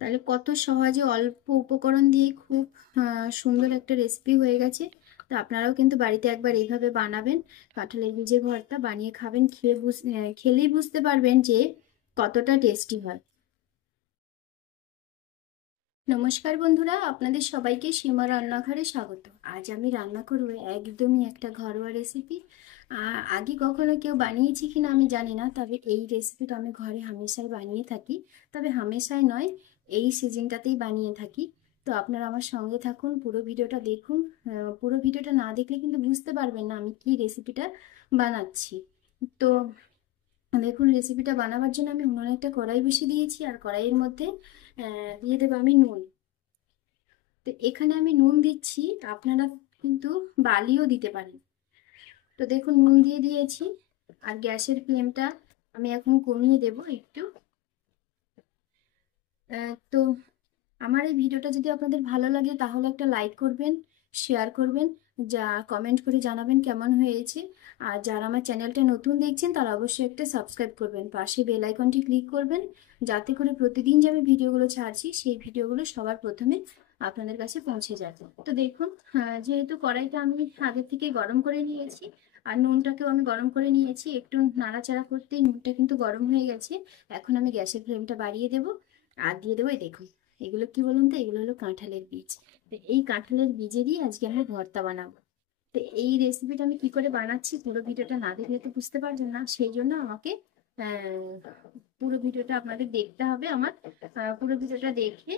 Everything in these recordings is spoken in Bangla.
তাহলে কত সহজে অল্প উপকরণ দিয়ে খুব সুন্দর একটা রেসিপি হয়ে গেছে। তো আপনারাও কিন্তু বাড়িতে একবার এইভাবে বানাবেন, কাঁঠালের বীজের ভর্তা বানিয়ে খাবেন। খেলেই বুঝতে পারবেন যে কতটা টেস্টি হয়। নমস্কার বন্ধুরা, আপনাদের সবাইকে সীমা রান্নাঘরে স্বাগত। আজ আমি রান্না করব একদমই একটা ঘরোয়া রেসিপি। আগে কখনো কেউ বানিয়েছি কিনা আমি জানি না, তবে এই রেসিপিটা আমি ঘরে হামেশাই বানিয়ে থাকি। তবে হামেশাই নয়, এই সিজনটাতেই বানিয়ে থাকি। তো আপনারা আমার সঙ্গে থাকুন, পুরো ভিডিওটা দেখুন। পুরো ভিডিওটা না দেখলে কিন্তু বুঝতে পারবেন না আমি কি রেসিপিটা বানাচ্ছি। তো দেখুন, রেসিপিটা বানাবার জন্য আমি উনুনে একটা কড়াই বসিয়ে দিয়েছি, আর কড়াইয়ের মধ্যে দিয়ে দেবো আমি নুন। তো এখানে আমি নুন দিচ্ছি, আপনারা কিন্তু বালিও দিতে পারেন। তো দেখুন, নুন দিয়ে দিয়েছি, আর গ্যাসের ফ্লেমটা আমি এখন কমিয়ে দেব একটু। তো আমার এই ভিডিওটা যদি আপনাদের ভালো লাগে তাহলে একটা লাইক করবেন, শেয়ার করবেন, যা কমেন্ট করে জানাবেন কেমন হয়েছে। আর যারা আমার চ্যানেলটা নতুন দেখছেন তারা অবশ্যই একটা সাবস্ক্রাইব করবেন, পাশে বেল আইকনটি ক্লিক করবেন, যাতে করে প্রতিদিন যে আমি ভিডিওগুলো ছাড়ছি সেই ভিডিওগুলো সবার প্রথমে আপনাদের কাছে পৌঁছে যাবে। তো দেখুন, যেহেতু কড়াইটা আমি আগে থেকে গরম করে নিয়েছি, আর নুনটাকেও আমি গরম করে নিয়েছি, একটু নাড়াচাড়া করতেই নুনটা কিন্তু গরম হয়ে গেছে। এখন আমি গ্যাসের ফ্লেমটা বাড়িয়ে দেবো, আর দিয়ে দেবো এই দেখুন, এগুলো কি বলুন তো, এগুলো হলো কাঁঠালের বীজ। তো এই কাঁঠালের বীজেরই আজকে আমি ভর্তা বানাবো। তো এই রেসিপিটা আমি কি করে বানাচ্ছি পুরো ভিডিওটা না দেখলে তো বুঝতে পারবেন না, সেই জন্য আমাকে পুরো ভিডিওটা আপনাদের দেখতে হবে। আমার পুরো ভিডিওটা দেখে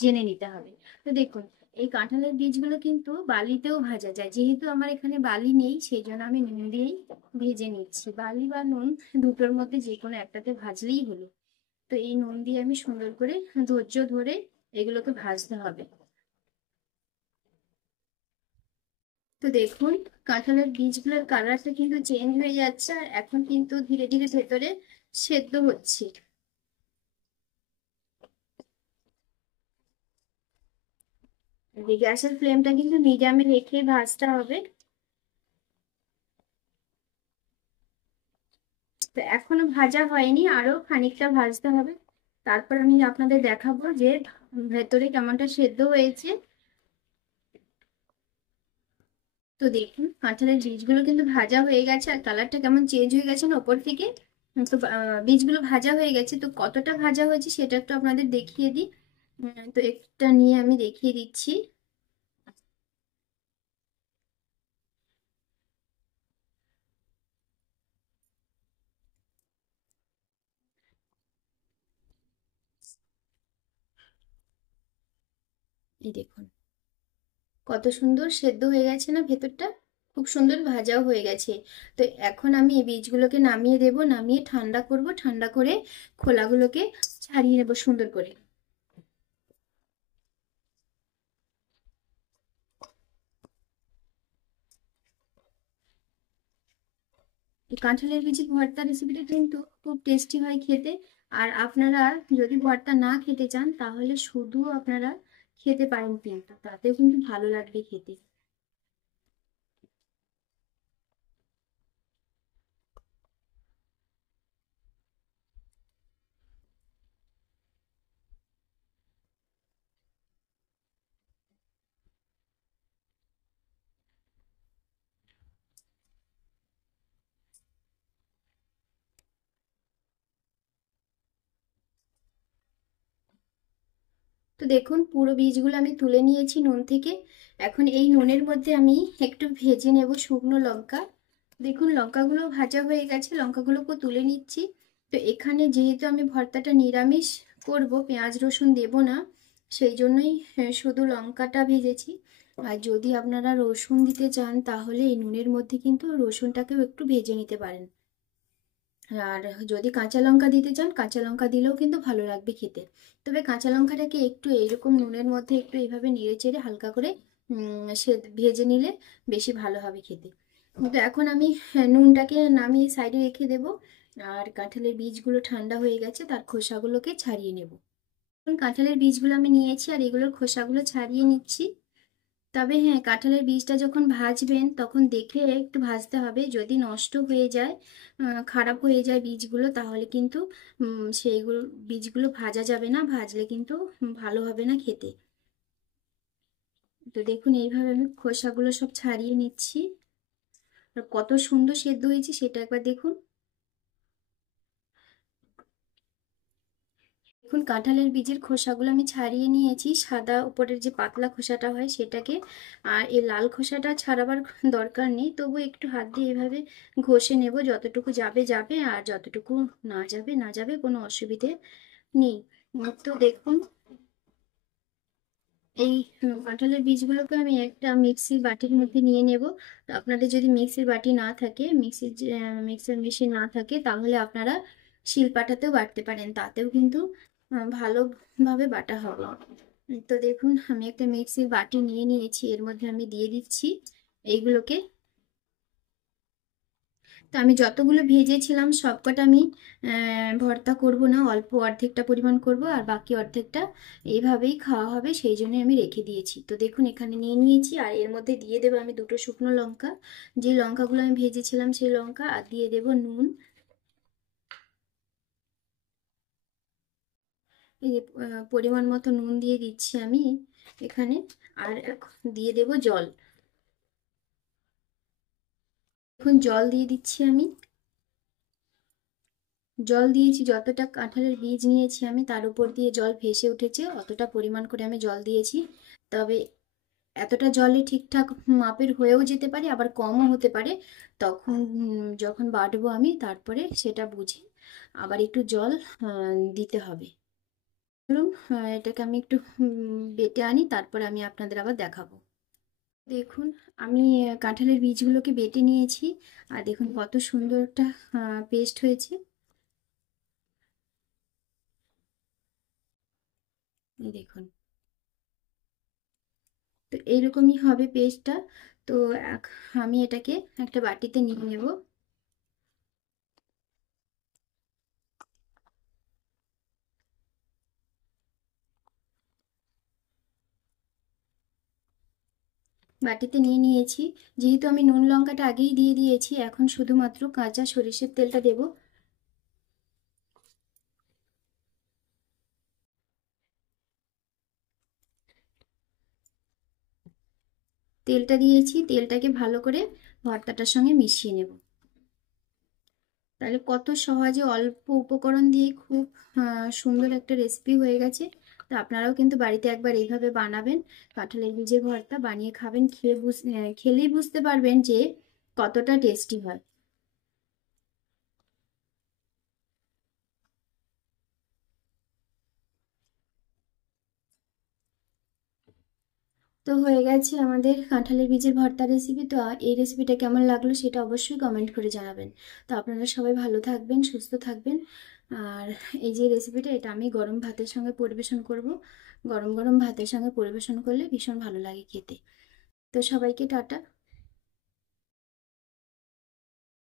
জেনে নিতে হবে। তো দেখুন, এই কাঁঠালের বীজগুলো কিন্তু বালিতেও ভাজা যায়, যেহেতু আমার এখানে বালি নেই সেই জন্য আমি নুন দিয়েই ভেজে নিচ্ছি। বালি বা নুন দুটোর মধ্যে যে কোনো একটাতে ভাজলেই হলো। তো এই নুন দিয়ে আমি সুন্দর করে ধৈর্য ধরে এগুলোকে ভাজতে হবে। তো দেখুন, কাঁঠালের বীজগুলোর কালারটা কিন্তু চেঞ্জ হয়ে যাচ্ছে, আর এখন কিন্তু ধীরে ধীরে ভেতরে সেদ্ধ হচ্ছে। গ্যাসের ফ্লেমটা কিন্তু মিডিয়ামে রেখে ভাজতে হবে। তো এখনো ভাজা হয়নি, আরো খানিকটা ভাজতে হবে। তারপর আমি আপনাদের দেখাবো যে ভেতরে কেমনটা সেদ্ধ হয়েছে। তো দেখুন, কাঁঠালের বীজগুলো কিন্তু ভাজা হয়ে গেছে, আর কালারটা কেমন চেঞ্জ হয়ে গেছে না ওপর থেকে। তো বীজগুলো ভাজা হয়ে গেছে, তো কতটা ভাজা হয়েছে সেটা একটু আপনাদের দেখিয়ে দিই। তো একটা নিয়ে আমি দেখিয়ে দিচ্ছি। এই দেখুন, কত সুন্দর সেদ্ধ হয়ে গেছে না ভেতরটা, খুব সুন্দর ভাজাও হয়ে গেছে। তো এখন আমি এই বীজগুলোকে নামিয়ে দেব, নামিয়ে ঠান্ডা করব, ঠান্ডা করে খোলাগুলোকে ছাড়িয়ে নেবো সুন্দর করে। এই কাঁঠালের বীজের ভর্তা রেসিপিটা কিন্তু খুব টেস্টি হয় খেতে। আর আপনারা যদি ভর্তা না খেতে চান তাহলে শুধু আপনারা খেতে পারেন, কিন্তু তাতেও কিন্তু ভালো লাগবে খেতে। তো দেখুন, পুরো বীজগুলো আমি তুলে নিয়েছি নুন থেকে। এখন এই নুনের মধ্যে আমি একটু ভেজে নেব শুকনো লঙ্কা। দেখুন, লঙ্কাগুলো ভাজা হয়ে গেছে, লঙ্কাগুলোকে তুলে নিচ্ছি। তো এখানে যেহেতু আমি ভর্তাটা নিরামিষ করব, পেঁয়াজ রসুন দেব না, সেই জন্যই শুধু লঙ্কাটা ভেজেছি। আর যদি আপনারা রসুন দিতে চান তাহলে এই নুনের মধ্যে কিন্তু রসুনটাকেও একটু ভেজে নিতে পারেন। আর যদি কাঁচা লঙ্কা দিতে চান কাঁচা লঙ্কা দিলেও কিন্তু ভালো লাগবে খেতে। তবে কাঁচা লঙ্কাটাকে একটু এইরকম নুনের মধ্যে একটু এইভাবে নেড়ে চেড়ে হালকা করে সে ভেজে নিলে বেশি ভালো হবে খেতে। তো এখন আমি নুনটাকে নামিয়ে সাইডে রেখে দেব। আর কাঁঠালের বীজগুলো ঠান্ডা হয়ে গেছে, তার খোসাগুলোকে ছাড়িয়ে নেব। কাঁঠালের বীজগুলো আমি নিয়েছি আর এগুলোর খোসাগুলো ছাড়িয়ে নিচ্ছি। তবে হ্যাঁ, কাঁঠালের বীজটা যখন ভাজবেন তখন দেখে একটু ভাজতে হবে। যদি নষ্ট হয়ে যায়, খারাপ হয়ে যায় বীজগুলো, তাহলে কিন্তু সেইগুলো বীজগুলো ভাজা যাবে না, ভাজলে কিন্তু ভালো হবে না খেতে। তো দেখুন এইভাবে আমি খোসাগুলো সব ছাড়িয়ে নিচ্ছি। আর কত সুন্দর সেদ্ধ হয়েছে সেটা একবার দেখুন। দেখুন কাঁঠালের বীজের খোসাগুলো আমি ছাড়িয়ে নিয়েছি, সাদা উপরের যে পাতলা খোসাটা হয় সেটাকে। আর এই লাল খোসাটা ছাড়াবার দরকার নেই, তবু একটু হাত দিয়ে এভাবে ঘষে নেব, যতটুকু যাবে যাবে, আর যতটুকু না যাবে না যাবে, কোনো অসুবিধে নেই। তো দেখুন এই কাঁঠালের বীজগুলোকে আমি একটা মিক্সির বাটির মধ্যে নিয়ে নেব। তো আপনাদের যদি মিক্সির বাটি না থাকে, মিক্সার মেশিন না থাকে, তাহলে আপনারা শিলপাটাতেও বাটতে পারেন, তাতেও কিন্তু ভালোভাবে বাটা হবে। তো দেখুন আমি একটা মিক্সির বাটি নিয়ে নিয়েছি, এর মধ্যে আমি দিয়ে দিচ্ছি এইগুলোকে। তো আমি যতগুলো ভেজেছিলাম সবকটা আমি ভর্তা করব না, অল্প অর্ধেকটা পরিমাণ করব, আর বাকি অর্ধেকটা এইভাবেই খাওয়া হবে, সেই জন্য আমি রেখে দিয়েছি। তো দেখুন এখানে নিয়ে নিয়েছি, আর এর মধ্যে দিয়ে দেবো আমি দুটো শুকনো লঙ্কা, যে লঙ্কাগুলো আমি ভেজেছিলাম সেই লঙ্কা, আর দিয়ে দেবো নুন। এই যে, পরিমাণ মতো নুন দিয়ে দিচ্ছি আমি এখানে। আর এখন দিয়ে দেবো জল। এখন জল দিয়ে দিচ্ছি আমি। জল দিয়েছি, যতটা কাঁঠালের বীজ নিয়েছি আমি তার উপর দিয়ে জল ভেসে উঠেছে, অতটা পরিমাণ করে আমি জল দিয়েছি। তবে এতটা জলে ঠিকঠাক মাপের হয়েও যেতে পারে, আবার কমও হতে পারে। তখন যখন বাটবো আমি, তারপরে সেটা বুঝে আবার একটু জল দিতে হবে। চলুন এটাকে আমি একটু বেটে আনি, তারপরে আমি আপনাদের আবার দেখাবো। দেখুন আমি কাঁঠালের বীজগুলোকে বেটে নিয়েছি, আর দেখুন কত সুন্দর একটা পেস্ট হয়েছে। এই দেখুন, তো এইরকমই হবে পেস্টটা। তো আমি এটাকে একটা বাটিতে নিয়ে নেব। বাটিতে নিয়ে নিয়েছি। যেহেতু আমি নুন লঙ্কাটা আগেই দিয়ে দিয়েছি, এখন শুধুমাত্র কাঁচা সরিষার তেলটা দেব। তেলটা দিয়েছি, তেলটাকে ভালো করে ভর্তাটার সঙ্গে মিশিয়ে নেব। তাহলে কত সহজে অল্প উপকরণ দিয়ে খুব সুন্দর একটা রেসিপি হয়ে গেছে। তো আপনারাও কিন্তু বাড়িতে একবার এইভাবে বানাবেন, কাঁঠালের বীজের ভর্তা বানিয়ে খাবেন, খেলেই বুঝতে পারবেন যে কতটা টেস্টি হয়। তো হয়ে গেছে আমাদের কাঁঠালের বীজের ভর্তা রেসিপি। তো এই রেসিপিটা কেমন লাগলো সেটা অবশ্যই কমেন্ট করে জানাবেন। তো আপনারা সবাই ভালো থাকবেন, সুস্থ থাকবেন। আর এই যে রেসিপিটা, এটা আমি গরম ভাতের সঙ্গে পরিবেশন করব। গরম গরম ভাতের সঙ্গে পরিবেশন করলে ভীষণ ভালো লাগে খেতে। তো সবাইকে টাটা।